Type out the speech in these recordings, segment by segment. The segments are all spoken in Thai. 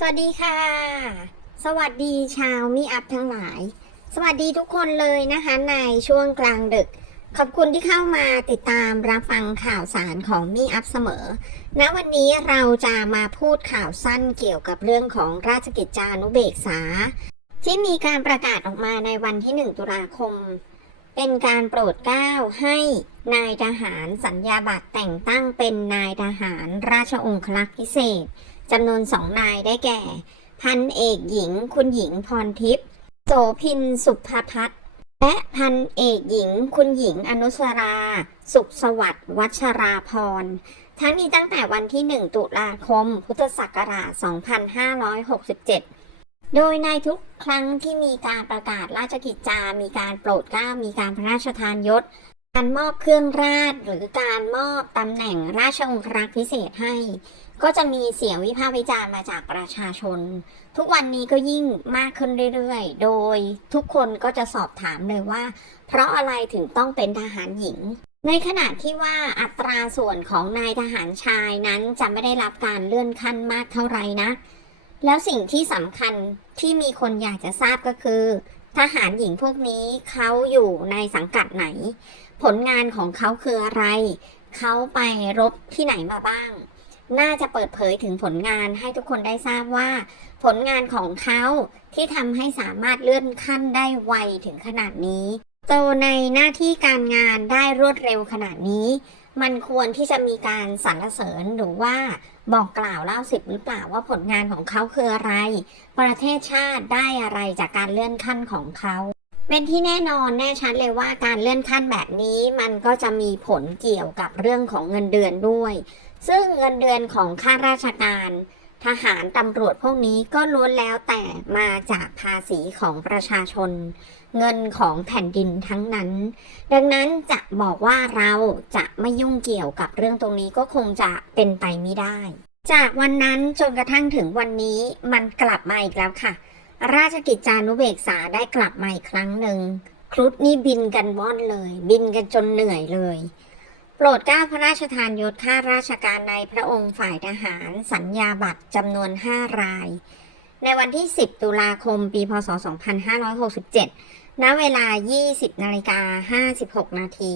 สวัสดีค่ะ สวัสดีชาวมีอัพทั้งหลาย สวัสดีทุกคนเลยนะคะในช่วงกลางดึก ขอบคุณที่เข้ามาติดตามรับฟังข่าวสารของมีอัพเสมอ ณ วันนี้เราจะมาพูดข่าวสั้นเกี่ยวกับเรื่องของราชกิจจานุเบกษา ที่มีการประกาศออกมาในวันที่ 1 ตุลาคม เป็นการโปรดเกล้าให้นายทหารสัญญาบัตรแต่งตั้งเป็นนายทหารราชองครักษ์พิเศษ จำนวนสองนายได้แก่ พันเอกหญิงคุณหญิงพรทิพย์โสพินสุภพัฒน์และพันเอกหญิง คุณหญิงอนุสรา สุขสวัสดิ์วัชราพรทั้งนี้ตั้งแต่วันที่ 1 ตุลาคม พุทธศักราช 2567 โดยในทุกครั้งที่มีการประกาศราชกิจจา มีการโปรดเกล้า มีการพระราชทานยศ การมอบเครื่องราชหรือการมอบตำแหน่งราชองครักษ์พิเศษให้ ก็จะมีเสียงวิพากษ์วิจารณ์มาจากประชาชน ทุกวันนี้ก็ยิ่งมากขึ้นเรื่อยๆ โดยทุกคนก็จะสอบถามเลยว่า เพราะอะไรถึงต้องเป็นทหารหญิง ในขณะที่ว่าอัตราส่วนของนายทหารชายนั้นจะไม่ได้รับการเลื่อนขั้นมากเท่าไหร่นะ แล้วสิ่งที่สำคัญที่มีคนอยากจะทราบก็คือ ทหารหญิงพวกนี้เขาอยู่ในสังกัดไหน ผลงานของเขาคืออะไร เขาไปรบที่ไหนมาบ้าง น่าจะเปิดเผยถึงผลงานให้ทุกคนได้ทราบว่า ผลงานของเขาที่ทำให้สามารถเลื่อนขั้นได้ไวถึงขนาดนี้โตในหน้าที่การงานได้รวดเร็วขนาดนี้ มันควรที่จะมีการสรรเสริญหรือว่าบอกกล่าวเล่าสิบหรือเปล่าว่าผลงานของเขาคืออะไร ประเทศชาติได้อะไรจากการเลื่อนขั้นของเขาเป็นที่แน่นอนแน่ชัดเลยว่าการเลื่อนขั้นแบบนี้มันก็จะมีผลเกี่ยวกับเรื่องของเงินเดือนด้วย ซึ่งเงินเดือนของข้าราชการ ทหารตำรวจพวกนี้ก็ล้วนแล้วแต่มาจากภาษีของประชาชน เงินของแผ่นดินทั้งนั้น ดังนั้นจะบอกว่าเราจะไม่ยุ่งเกี่ยวกับเรื่องตรงนี้ก็คงจะเป็นไปไม่ได้ จากวันนั้นจนกระทั่งถึงวันนี้มันกลับมาอีกแล้วค่ะ ราชกิจจานุเบกษาได้กลับมาอีกครั้งหนึ่งครุฑนี่บินกันว่อนเลย บินกันจนเหนื่อยเลย โปรดเกล้าพระราชทานยศข้าราชการในพระองค์ฝ่ายทหารสัญญาบัตรจำนวน 5 ราย ในวันที่ 10 ตุลาคม ปี พศ 2567 ณ เวลา 20นาฬิกา56 นาที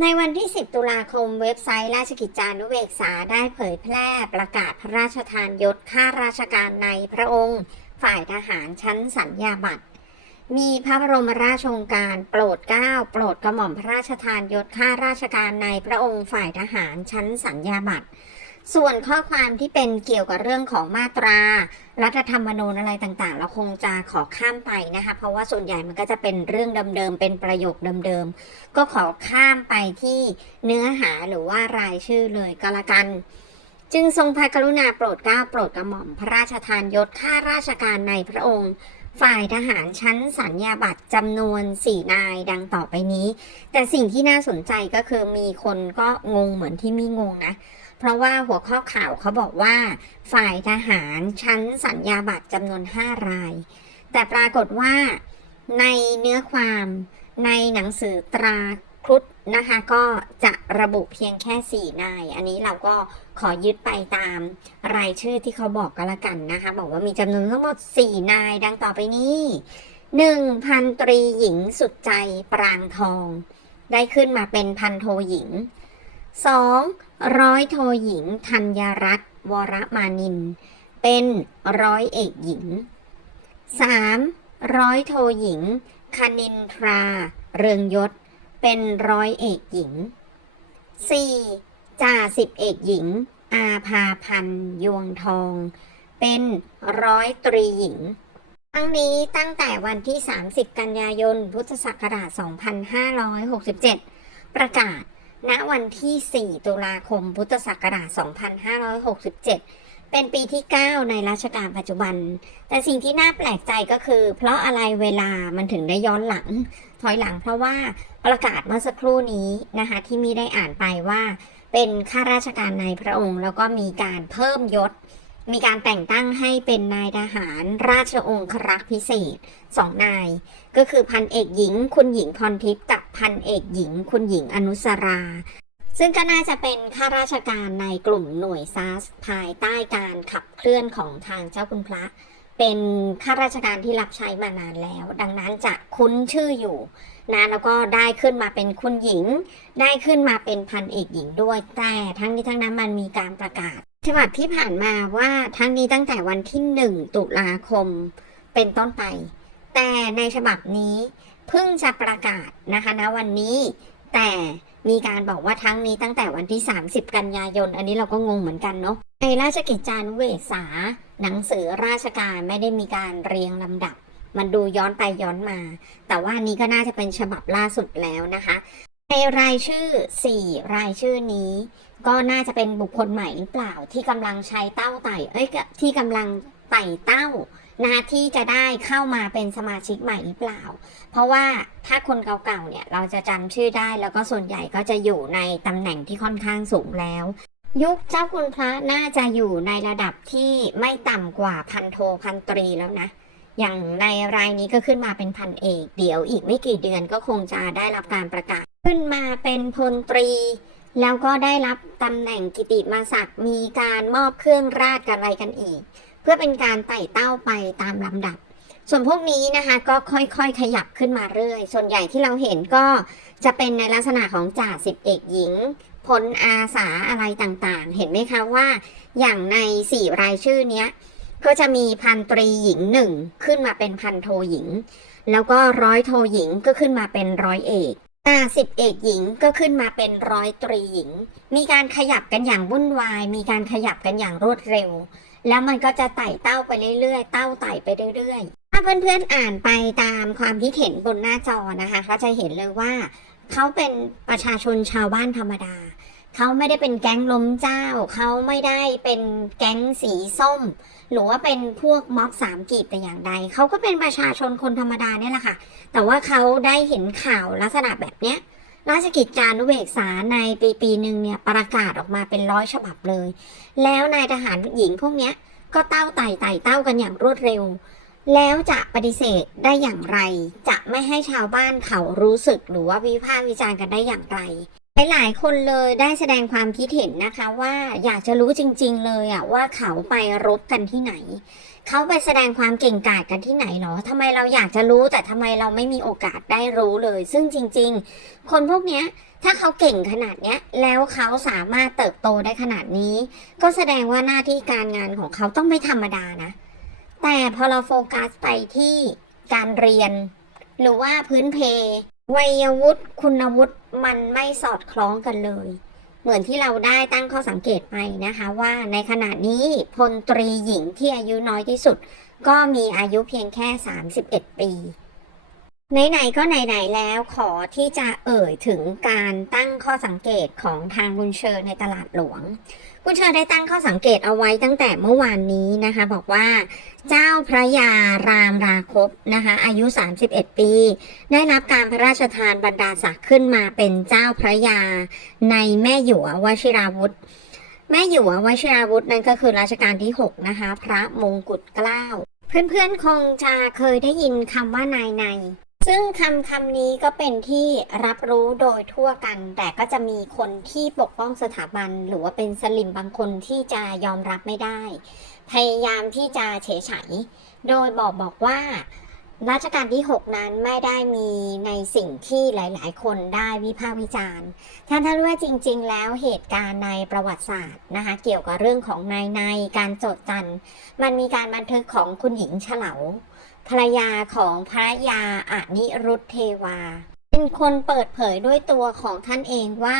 ในวันที่ 10 ตุลาคม เว็บไซต์ราชกิจจานุเบกษาได้เผยแพร่ประกาศพระราชทานยศข้าราชการในพระองค์ ฝ่ายทหารชั้นสัญญาบัตร มีพระบรมราชโองการโปรดเกล้าโปรดกระหม่อมพระราชทานยศข้าราชการในพระองค์ฝ่ายทหารชั้นสัญญาบัตรส่วนข้อความที่เป็นเกี่ยวกับเรื่องของมาตรา รัฐธรรมนูญอะไรต่างๆ เราคงจะขอข้ามไปนะคะ เพราะว่าส่วนใหญ่มันก็จะเป็นเรื่องเดิมๆเป็นประโยคเดิมๆก็ขอข้ามไปที่เนื้อหาหรือว่ารายชื่อเลยก็แล้วกัน จึงทรงพระกรุณาโปรดเกล้าโปรดกระหม่อมพระราชทานยศข้าราชการในพระองค์ ฝ่ายทหารชั้นสัญญาบัตรจำนวน 4 นายดังต่อไปนี้ แต่สิ่งที่น่าสนใจก็คือมีคนก็งงเหมือนที่มีงงนะ เพราะว่าหัวข้อข่าวเขาบอกว่า ฝ่ายทหารชั้นสัญญาบัตรจำนวน 5 ราย แต่ปรากฏว่าในเนื้อความในหนังสือตรา ครุฑนะคะก็จะระบุเพียงแค่ 4 นาย อันนี้เราก็ขอยึดไปตามรายชื่อที่เขาบอกกันละกันนะคะ บอกว่ามีจำนวนทั้งหมด 4 นายดังต่อไปนี้ 1. พันตรีหญิงสุดใจปรางทอง ได้ขึ้นมาเป็นพันโทหญิง 2. ร้อยโทหญิงธัญรัตน์วรมานิน เป็นร้อยเอกหญิง 3. ร้อยโทหญิงคณินทรา เรืองยศ เป็นร้อยเอกหญิง 4. จ่าสิบเอกหญิง อาภาพันธ์ยวงทอง เป็นร้อยตรีหญิง ทั้งนี้ตั้งแต่วันที่ 30 กันยายน พุทธศักราช 2567 ประกาศ ณ วันที่ 4 ตุลาคม พุทธศักราช 2567 เป็นปีที่ 9 ในรัชกาลปัจจุบัน แต่สิ่งที่น่าแปลกใจก็คือ เพราะอะไรเวลามันถึงได้ย้อนหลัง ถอยหลังเพราะว่าประกาศเมื่อสักครู่นี้นะคะที่มีได้อ่านไปว่าเป็นข้าราชการในพระองค์ แล้วก็มีการเพิ่มยศ มีการแต่งตั้งให้เป็นนายทหารราชองครักษ์พิเศษสองนาย ก็คือพันเอกหญิง คุณหญิงพรทิพย์กับพันเอกหญิง คุณหญิงอนุสรา ซึ่งก็น่าจะเป็นข้าราชการในกลุ่มหน่วยซาสภายใต้การขับเคลื่อนของทางเจ้าคุณพระ เป็นข้าราชการที่รับใช้มานานแล้ว ดังนั้นจะคุ้นชื่ออยู่นะแล้วก็ได้ขึ้นมาเป็นคุณหญิง ได้ขึ้นมาเป็นพันเอกหญิงด้วยแต่ทั้งนี้ทั้งนั้นมันมีการประกาศฉบับที่ผ่านมาว่าทั้งนี้ตั้งแต่วันที่1ตุลาคมเป็นต้นไป แต่ในฉบับนี้เพิ่งจะประกาศนะคะณวันนี้แต่ มีการบอกว่าทั้งนี้ตั้งแต่วันที่ 30 กันยายน อันนี้เราก็งงเหมือนกันเนาะในราชกิจจานุเบกษา หนังสือราชการไม่ได้มีการเรียงลำดับ มันดูย้อนไปย้อนมา แต่ว่านนี้ก็น่าจะเป็นฉบับล่าสุดแล้วนะคะในรายชื่อ 4 รายชื่อนี้ ก็น่าจะเป็นบุคคลใหม่หรือเปล่าที่กำลังใช้เต้าไต่เอ้ยที่กำลังไต่เต้า นะคะที่จะได้เข้ามาเป็นสมาชิกใหม่หรือเปล่า เพราะว่าถ้าคนเก่าๆเนี่ยเราจะจำชื่อได้แล้วก็ส่วนใหญ่ก็จะอยู่ในตำแหน่งที่ค่อนข้างสูงแล้ว ยุคเจ้าคุณพระน่าจะอยู่ในระดับที่ไม่ต่ำกว่าพันโทพันตรีแล้วนะอย่างในรายนี้ก็ขึ้นมาเป็นพันเอก เดี๋ยวอีกไม่กี่เดือนก็คงจะได้รับการประกาศ ขึ้นมาเป็นพลตรี แล้วก็ได้รับตำแหน่งกิติมาศักดิ์มีการมอบเครื่องราชกันอะไรกันอีก เพื่อเป็นการไต่เต้าไปตามลำดับ ส่วนพวกนี้นะคะก็ค่อยๆ ขยับขึ้นมาเรื่อย ส่วนใหญ่ที่เราเห็นก็จะเป็นในลักษณะของจ่าสิบเอกหญิงพลอาสาอะไรต่างๆ เห็นไหมคะว่า อย่างในสี่รายชื่อเนี้ยก็จะมีพันตรีหญิงหนึ่งขึ้นมาเป็นพันโทหญิง แล้วก็ร้อยโทหญิงก็ขึ้นมาเป็นร้อยเอกอ่าสิบเอกหญิงก็ขึ้นมาเป็นร้อยตรีหญิง มีการขยับกันอย่างวุ่นวาย มีการขยับกันอย่างรวดเร็ว แล้วมันก็จะไต่เต้าไปเรื่อยๆ เต้าไต่ไปเรื่อยๆ ถ้าเพื่อนๆอ่านไปตามความคิดเห็นบนหน้าจอนะคะ ก็จะเห็นเลยว่า เขาเป็นประชาชนชาวบ้านธรรมดา เขาไม่ได้เป็นแก๊งล้มเจ้า เขาไม่ได้เป็นแก๊งสีส้ม หรือว่าเป็นพวกม็อบสามกีบแต่อย่างใด เขาก็เป็นประชาชนคนธรรมดาเนี่ยแหละค่ะ แต่ว่าเขาได้เห็นข่าวลักษณะแบบเนี้ย ราชกิจจานุเบกษาในปีปีหนึ่งเนี่ยประกาศออกมาเป็นร้อยฉบับเลย แล้วนายทหารหญิงพวกเนี้ยก็เต้าไต่ไต่เต้ากันอย่างรวดเร็ว แล้วจะปฏิเสธได้อย่างไร จะไม่ให้ชาวบ้านเขารู้สึกหรือว่าวิพากษ์วิจารณ์กันได้อย่างไร หลายคนเลยได้แสดงความคิดเห็นนะคะว่าอยากจะรู้จริง ๆ เลยอะว่าเขาไปรบกันที่ไหน เขาไปแสดงความเก่งกาจกันที่ไหนหรอทำไมเราอยากจะรู้แต่ทำไมเราไม่มีโอกาสได้รู้เลย ซึ่งจริง ๆ คนพวกเนี้ยถ้าเขาเก่งขนาดเนี้ยแล้วเขาสามารถเติบโตได้ขนาดนี้ ก็แสดงว่าหน้าที่การงานของเขาต้องไม่ธรรมดานะ แต่พอเราโฟกัสไปที่การเรียน หรือว่าพื้นเพ วัยวุฒิคุณวุฒิมันไม่สอดคล้องกันเลย เหมือนที่เราได้ตั้งข้อสังเกตไปนะคะว่าในขณะนี้พลตรีหญิงที่อายุน้อยที่สุด ก็มีอายุเพียงแค่ 31 ปี ไหนๆก็ไหนๆแล้วขอที่จะเอ่ยถึงการตั้งข้อสังเกตของทางคุณเชอร์ในตลาดหลวง คุณเชอร์ได้ตั้งข้อสังเกตเอาไว้ตั้งแต่เมื่อวานนี้นะคะ บอกว่าเจ้าพระยารามราคบนะคะอายุ 31 ปี ได้รับการพระราชทานบรรดาศักดิ์ขึ้นมาเป็นเจ้าพระยาในแม่หยววชิราวุธแม่หยววชิราวุธนั่นก็คือรัชกาลที่ 6 นะคะ พระมงกุฎเกล้า เพื่อนๆคงจะเคยได้ยินคำว่านายใน ซึ่งคำคำนี้ก็เป็นที่รับรู้โดยทั่วกัน แต่ก็จะมีคนที่ปกป้องสถาบัน หรือว่าเป็นสลิมบางคนที่จะยอมรับไม่ได้ พยายามที่จะเฉยไฉโดยบอกบอกว่ารัชกาลที่ 6 นั้นไม่ได้มีในสิ่งที่หลาย ๆ คนได้วิพากษ์วิจารณ์ท่านท่านว่าจริง ๆ แล้วเหตุการณ์ในประวัติศาสตร์นะคะเกี่ยวกับเรื่องของนายในการโจดจัน มันมีการบันทึกของคุณหญิงเฉลา ภรรยาของพระยาอนิรุธเทวา เป็นคนเปิดเผยด้วยตัวของท่านเองว่า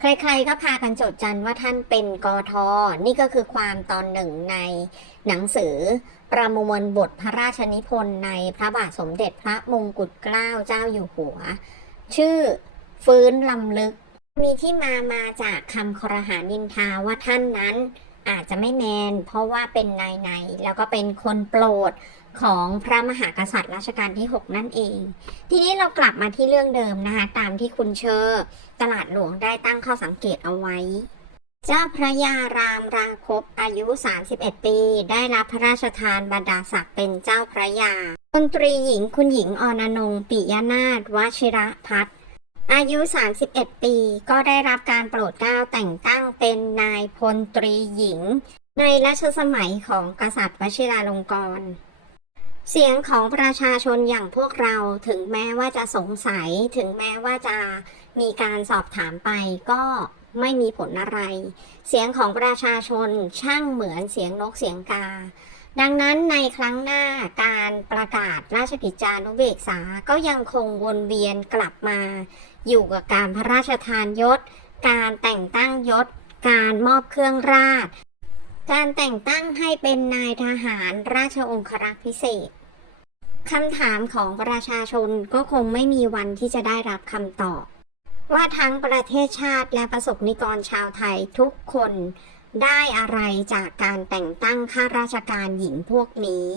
ใครๆก็พากันจดจันว่าท่านเป็นกอทอ นี่ก็คือความตอนหนึ่งในหนังสือประมวลบทพระราชนิพนธ์ในพระบาทสมเด็จพระมงกุฎเกล้าเจ้าอยู่หัว ชื่อฟื้นลำลึก มีที่มามาจากคำครหานินทาว่าท่านนั้นอาจจะไม่แมน เพราะว่าเป็นนายในแล้วก็เป็นคนโปรด ของพระมหากษัตริย์รัชกาลที่ 6 นั่นเอง ทีนี้เรากลับมาที่เรื่องเดิมนะคะตามที่คุณเชอร์ตลาดหลวงได้ตั้งข้อสังเกตเอาไว้ เจ้าพระยารามรางคบอายุ 31 ปี ได้รับพระราชทานบรรดาศักดิ์เป็นเจ้าพระยาพลตรีหญิงคุณหญิงออนนงปิยนาถวชิระพัฒน์อายุ 31 ปี ก็ได้รับการโปรดเกล้าแต่งตั้งเป็นนายพลตรีหญิง ในรัชสมัยของกษัตริย์วชิราลงกรณ์ เสียงของประชาชนอย่างพวกเราถึงแม้ว่าจะสงสัยถึงแม้ว่าจะมีการสอบถามไปก็ไม่มีผลอะไร เสียงของประชาชนช่างเหมือนเสียงนกเสียงกา ดังนั้นในครั้งหน้าการประกาศราชกิจจานุเบกษาก็ยังคงวนเวียนกลับมา อยู่กับการพระราชทานยศ การแต่งตั้งยศ การมอบเครื่องราช การแต่งตั้งให้เป็นนายทหารราชองครักษ์พิเศษคำถามของประชาชนก็คงไม่มีวันที่จะได้รับคำตอบ ว่าทั้งประเทศชาติและประสบนิกรชาวไทยทุกคนได้อะไรจากการแต่งตั้งข้าราชการหญิงพวกนี้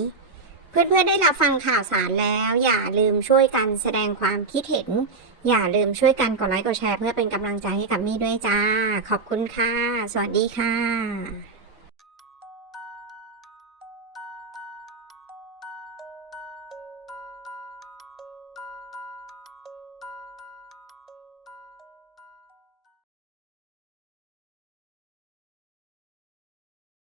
เพื่อนๆได้รับฟังข่าวสารแล้ว อย่าลืมช่วยกันแสดงความคิดเห็น อย่าลืมช่วยกันกดไลค์กดแชร์เพื่อเป็นกำลังใจให้กับมี่ด้วยจ้า ขอบคุณค่ะ สวัสดีค่ะ